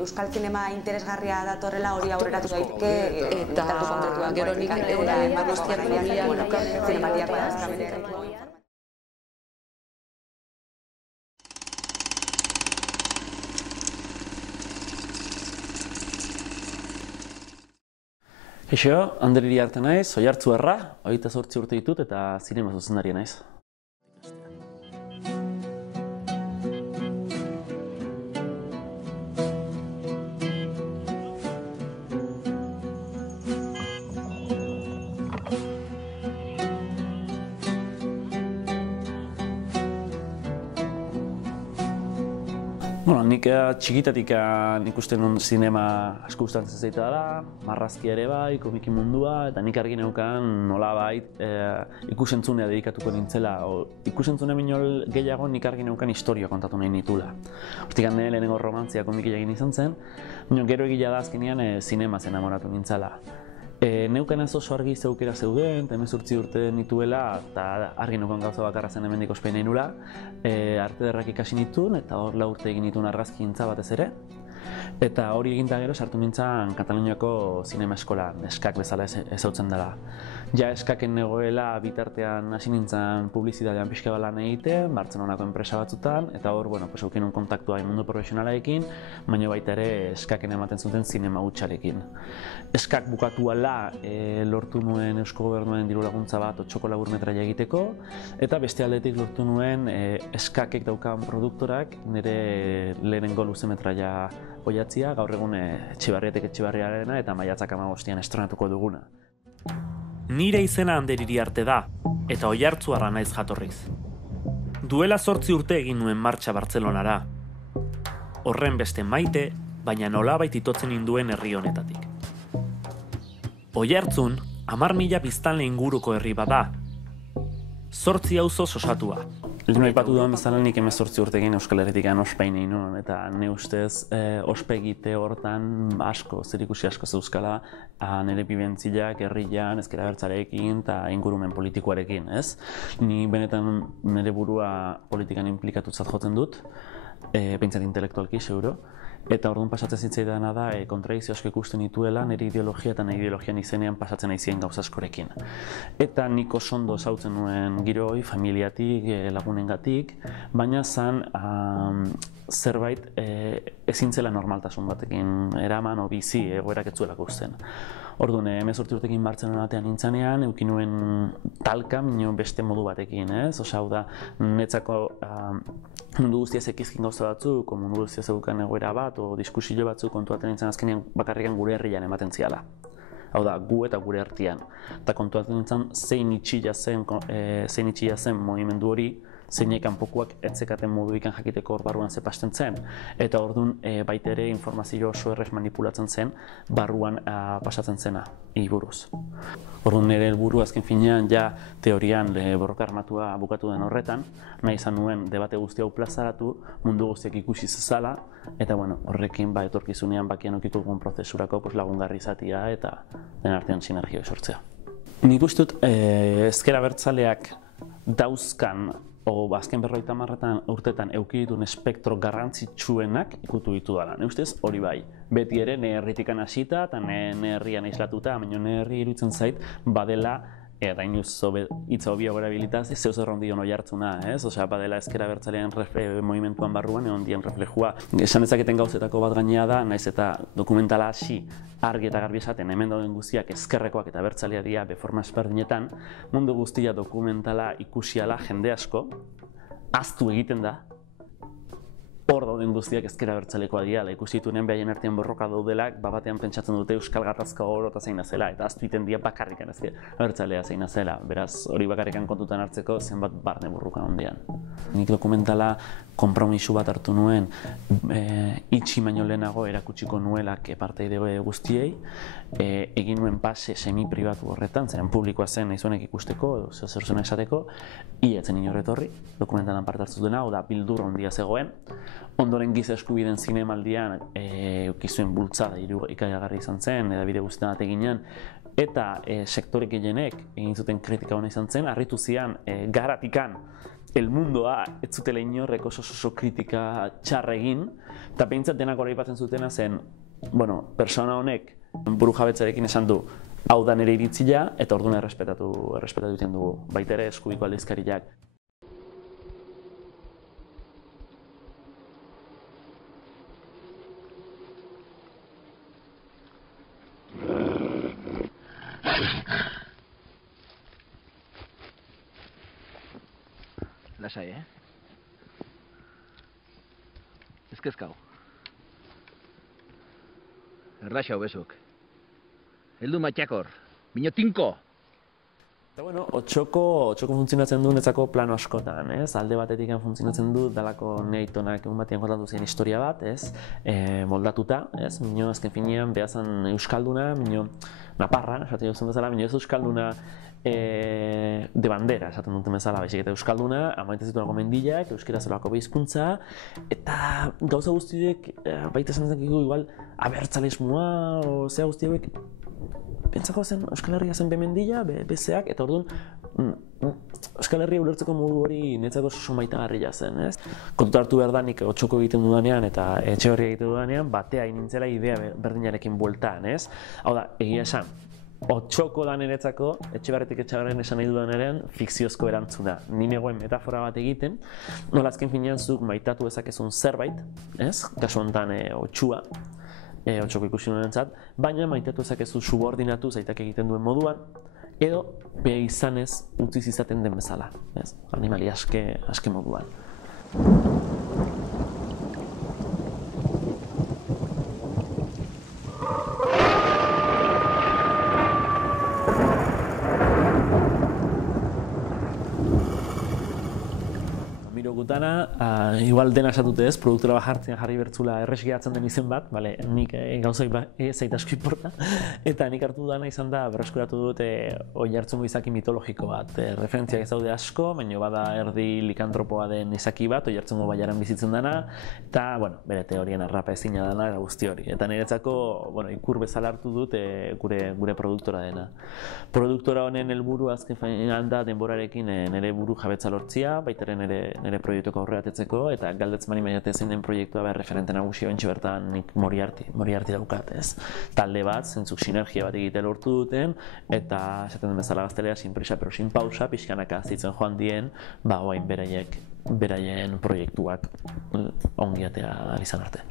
euskal zinema interesgarria datorrela hori aurreratu daiteke eta gero nik Donostiako zinematiak Eixo, Ander Iriarte naiz, Oiartzuarra, 28 urte ditut eta zinema zuzendaria naiz. Nik txikitatik ikusten duen zinema asko gustatzen zaita da, marrazkia ere bai, komiki mundua, eta nik argi neukan nolabait ikusentzunea dedikatuko nintzela. Ikusentzunea minol gehiago nik argi neukan historia kontatu nahi nitula. Hortik lehenengo romantzia komiki egin izan zen, gero egila da azkenean zinemaz enamoratu nintzala. Neukan ez oso argi zeukera zeuden, 18 urte nituela, eta argi neukan gauza bakarra zen hemendik ospea nahi nula. Arte ederrak ikasi nituen, eta hor 4 urte egin nituen argazkigintza batez ere. Eta hori eginta gero sartu nintzen Kataluniako zinema eskolan, eskak bezala ezautzen dela. Ja eskaken negoela bitartean hasi nintzen publizitatean pixka bat lan egiten, Bartzelonako enpresa batzutan, eta hor, eukin un kontaktua mundu profesionalarekin, baina baita ere eskaken ematen zuten zinema hutsarekin. Eskak bukatu ala lortu nuen Eusko Gobernuaren diru laguntza bat 8 laburmetraia egiteko, eta beste aldetik lortu nuen eskakek daukan produktorak nire lehenengo luzemetraia oiatzia, gaur egun Etxebarrietek Etxebarriarena eta maiatzak 15 estrenatuko duguna. Nire izena Ander Iriarte da, eta Oiartzuarra naiz jatorriz. Duela 8 urte egin nuen martxa Bartzelonara. Horren beste maite, baina nolabait itotzen induen herri honetatik. Oiartzun, 10.000 biztanle inguruko herri bada. 8 auzo osatua. Lehen aipatu duan bezala nik 18 urtekin Euskal Herritik ospe egin nuen, eta ne ustez ospe egite hortan asko, zerikusi asko zeuzkala nire bibentziak, herrian, ezker abertzaleekin eta ingurumen politikoarekin, ez? Ni benetan nire burua politikan inplikatutzat jotzen dut, behintzat intelektualki, seguro. Eta orduan pasatzen zitzaidana da kontradikzio asko ikusten nituela nire ideologia eta nire ideologian izenean pasatzen naizien gauza askorekin. Eta nik oso ondo ezautzen nuen giroi, familiatik, lagunengatik, baina zan zerbait ezin zela normaltasun batekin eraman o bizi egoerak ez zuelako uzten. Orduan, 18 urtekin Bartzelonatean nintzanean, eukin nuen talka minio beste modu batekin, ez? Hau da, netzako mundu guztia zekizkin gauza batzuk, mundu guztia zeukan egoera bat, o diskusio batzuk kontuatzen nintzen azkenean bakarrikan gure herrian ematen ziala. Hau da, gu eta gure herrian. Eta kontuatzen nintzen zein itxila zen mugimendu hori, zeinek kanpokoak etzekaten modu ikan jakiteko hor barruan ze pasten zen. Eta orduan baita ere informazio oso errez manipulatzen zen barruan pasatzen zena buruz. Orduan nire helburu azken finean ja teorian borroka armatua bukatu den horretan, nahi izan nuen debate guzti hau plazaratu, mundu guztiak ikusi zezala, eta horrekin etorkizunean bakian okiko dugun prozesurako lagungarri izatea eta den artean sinergia sortzea. Nik uste dut ezker abertzaleak dauzkan azken 50 urtetan eduki dituen espektro garrantzitsuenak ikutu ditu dela. Ne ustez hori bai. Beti ere ne herritikan hasita eta ne herrian aislatuta, baina ne herri iruditzen zait badela eta hitza hobia erabilitaz, zeu zer ondion Oiartzuna, ez? Osea, badela ezker abertzalean movimentuan barruan egon dien reflejua. Esan dezaketen gauzetako bat gainea da, naiz eta dokumentala hasi argi eta garbi esaten hemen dauden guztiak ezkerrekoak eta abertzaleak dira beforma ezberdinetan, mundu guztia dokumentala ikusiala jende asko, ahaztu egiten da, hor dauden guztiak ezker abertzalekoa dira, ikusi dituenean behaien artean borroka daudelak, batean pentsatzen dute Euskal Gatazka orota zeina zela, eta ahaztu egiten dira bakarrikan ezker abertzalea zeina zela, beraz hori bakarrikan kontutan hartzeko zenbat barne borroka ondian. Nik dokumentala konpromisu bat hartu nuen, itxi baino lehenago erakutsiko nuelak parteide guztiei, egin nuen pase semi-pribatu horretan, zeren publikoa zen nahi zuenek ikusteko, edo zer zuen esateko, iatzen inorretorri, dokumentalan parte hartu dena, oda bildur ondia zegoen. Ondoren giza eskubideen zinemaldian eukizuen bultzada ikaragarri izan zen, edabide guztietan ateginean, eta sektore gehienek egin zuten kritika hona izan zen, harritu zian garatikan elmundoa ez zutela inorrek oso kritika txarra egin, eta behintzat denak goraipatzen zutena zen, bueno, persona honek burujabetzarekin esan du, hau da nire iritzia, eta orduan errespetatu egiten dugu, baita ere eskubiko aldizkariak. Lasai, Ez kezkau. Erlaxau bezuk. Heldu matxakor. Bino tinko! Eta bueno, otxoko funtzionatzen du netzako plano askotan, ez? Alde batetik funtzionatzen du dalako neitonak egun batean kontatu zien historia bat, ez? Moldatuta, ez? Mino azken finean behazan euskalduna, mino naparra, esaten duzen bezala, mino ez euskalduna de bandera, esaten duten bezala, baizik eta euskalduna, amaiten zituenako mendiak, euskera zelako behizkuntza, eta gauza guztiek, baita esan dezakigu igual, abertzalismoa, o zea guztiek, pentsako zen Euskal Herria zen bemendila, bezeak, eta orduan Euskal Herria ulertzeko modu hori netzako oso maitagarria zen, ez? Kontuta hartu behar da nik Otxoko egiten dudanean eta Etxeberria egiten dudanean, batea nintzela idea berdinarekin bueltan, ez? Hau da, egia esan, Otxoko da niretzako, Etxeberritik Etxeberrien esan nahi dudanaren fikziozko erantzuna. Ni negoen metafora bat egiten, nola azken finean zuk maitatu ezakezun zerbait, ez? Kasu honetan Otxua, Otxoko ikusi nuenentzat, baina maitatu ezakezu subordinatu zaitak egiten duen moduan, edo be izanez utziz izaten den bezala, ez? Animali aske moduan. Igual dena esatute ez, produktora bat jarri bertzula errez gehatzen den izen bat, nik gauzak zait asko inporta, eta nik hartu dudana izan da berreskuratu dut Oiartzungo izaki mitologiko bat. Referentziak ez daude asko, baina bada erdi likantropoa den izaki bat, Oiartzungo baiaran bizitzen dena, eta bere teorien arrapa ezina dena guzti hori. Eta niretzako ikur bezala hartu dut gure produktora dena. Produktora honen helburu azken finean da denborarekin nire buru jabetza lortzia, baita ere nire proiektuko aurrera atetzeko, eta galdetz mani bainate zein den proiektua referente nagusi bentsi bertan nik Moriarty daukat, ez? Talde bat, zentzuk sinergia bat egite lortu duten, eta esaten den bezala gaztelera sin prisa, pero sin pausa, pixkanaka zitzen joan dien, oain beraien proiektuak ongi atea izan arte.